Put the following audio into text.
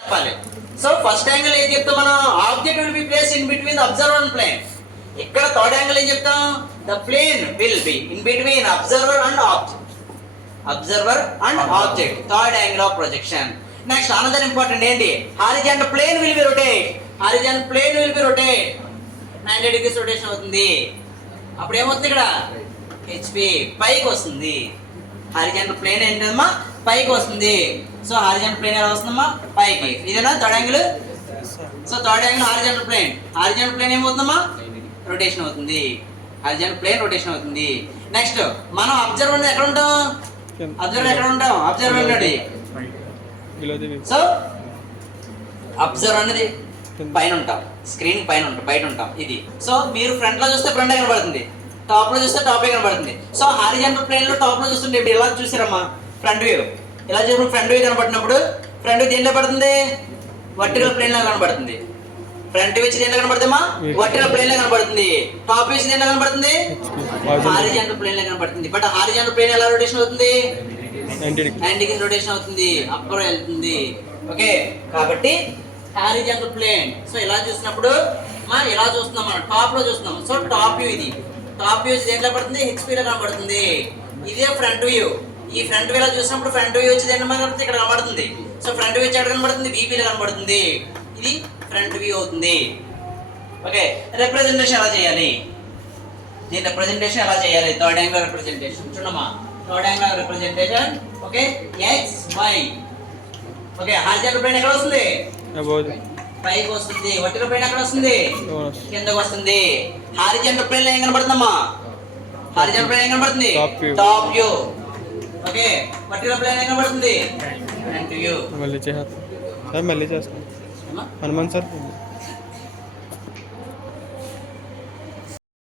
చెప్పాలి. So first angle ఏం చెప్తాం మనం, object will be place in between observer and plane. ఇక్కడ థర్డ్ యాంగిల్ ఏం చెప్తాం, the plane will be in between observer and object. Observer and object, third angle of projection. Next another important ఏంటి, horizontal plane will be rotate. Horizontal plane will be rotate 90 degrees rotation అవుతుంది. అప్పుడు ఏమవుతుంది, ఇక్కడ HP పైకి వస్తుంది. Horizontal plane ఏంటమ్మా, పైకి వస్తుంది. సో హారిజాంటల్ ప్లేన్ ఎలా వస్తుందమ్మా, పైకి. ఇదేనా third angle. So third angle horizontal plane. Horizontal plane ఏమవుతుందమ్మా, రొటేషన్ అవుతుంది. హారిజాంటల్ ప్లేన్ రొటేషన్ అవుతుంది. నెక్స్ట్ మనం అబ్జర్వర్ ఎక్కడ ఉంటాం, అబ్జర్వర్ ఎక్కడ ఉంటాం, అబ్జర్వర్ అనేది. సో అబ్జర్వర్ అనేది పైన ఉంటాం, స్క్రీన్ పైన ఉంటాం, బయట ఉంటాం. ఇది సో మీరు ఫ్రంట్ లో చూస్తే ఫ్రంట్ కనబడుతుంది, టాప్ లో చూస్తే టాప్ కనబడుతుంది. సో హారిజాంటల్ ప్లేన్ లో టాప్ లో చూస్తుంటే ఇప్పుడు ఇలా చూసారమ్మా, ఫ్రంట్ వ్యూ ఇలా చూసినప్పుడు ఫ్రంట్ వ్యూ కనబడినప్పుడు ఫ్రంట్ వ్యూ దేంట్లో పడుతుంది, వర్టికల్ ప్లేన్ లో కనబడుతుంది. ఫ్రంట్ వ్యూ దేంట్లో కనబడుతుందమ్మా, వర్టికల్ ప్లేన్ లో కనబడుతుంది. టాప్ వ్యూ దేంట్లో కనబడుతుంది, హారిజాంటల్ ప్లేన్ లో కనబడుతుంది. బట్ హారిజాంటల్ ప్లేన్ ఎలా రొటేషన్ అవుతుంది, 90 degrees రొటేషన్ అవుతుంది, అప్పర్ వెళ్తుంది. ఓకే, కాబట్టి హారిజాంటల్ ప్లేన్. సో ఇలా చూసినప్పుడు మనం ఇలా చూస్తున్నాం, మనం టాప్ లో చూస్తున్నాం. సో టాప్ వ్యూ, ఇది టాప్ వ్యూ దేంట్లో పడుతుంది, హెచ్పి లో కనబడుతుంది. ఇదే ఫ్రంట్ వ్యూ. ఈ ఫ్రంట్ వ్యూ చూసినప్పుడు ఫ్రంట్ వ్యూ వచ్చి దేంట్లో కనబడుతుంది, ఇక్కడ కనబడుతుంది. సో ఫ్రంట్ వ్యూ ఎక్కడ కనబడుతుంది, బీపీలో కనబడుతుంది. ఇది ఫ్రంట్ వ్యూ అవుతుంది. ఓకే, రిప్రజెంటేషన్ ఎలా చేయాలి, దీని రిప్రజెంటేషన్ ఎలా చేయాలి, థర్డ్ యాంగిల్ రిప్రజెంటేషన్ చూడమ్మా. Third angle representation. Okay, X Y. Okay, horizontal plane ఎక్కడ వస్తుంది, పైకి వస్తుంది. వర్టికల్ ప్లేన్ ఎక్కడ వస్తుంది, కిందకి వస్తుంది. హారిజాంటల్ ప్లేన్ ఏం కనబడుతుందమ్మా, హారిజాంటల్ ప్లేన్ ఏం కనబడుతుంది, top view. Okay, vertical plane ఏం కనబడుతుంది, ఫ్రంట్ వ్యూ. మళ్ళీ చేస్తాం హనుమాన్ సార్.